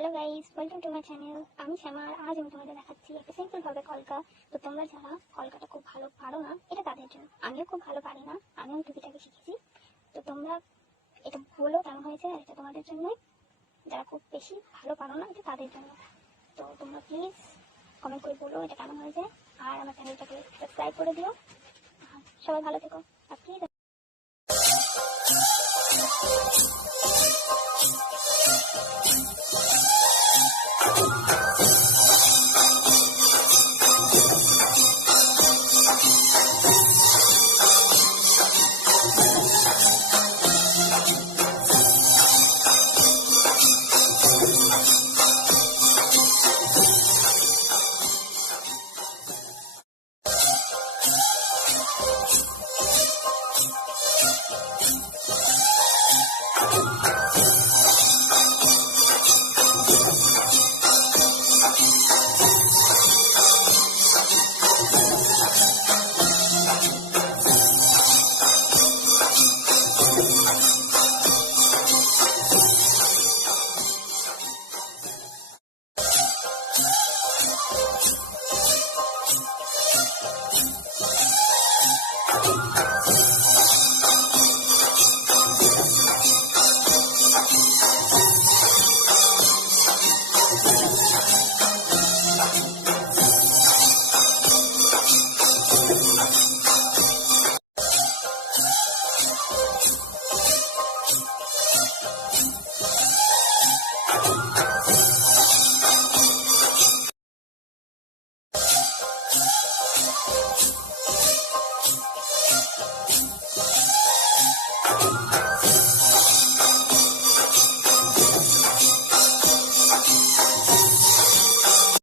Hello guys, welcome to my channel. আমি শ্যামা। আর আজ আমি তোমাদের দেখাচ্ছি একটা সিম্পল ভাবে কলকা। তো তোমরা যারা কলকাটা খুব ভালো পারো না, এটা তাদের জন্য। আমিও খুব ভালো পারি না, আমিও টুকিটাকি শিখেছি। তো তোমরা এটা বলো কেমন হয়েছে, আর এটা তোমাদের জন্য। যারা খুব বেশি ভালো পারো না, এটা তাদের জন্য। তো তোমরা প্লিজ কমেন্ট করে বলো এটা কেমন হয়েছে, আর আমার চ্যানেলটাকে সাবস্ক্রাইব করে দিও। সবাই ভালো থেকো আর প্লিজ।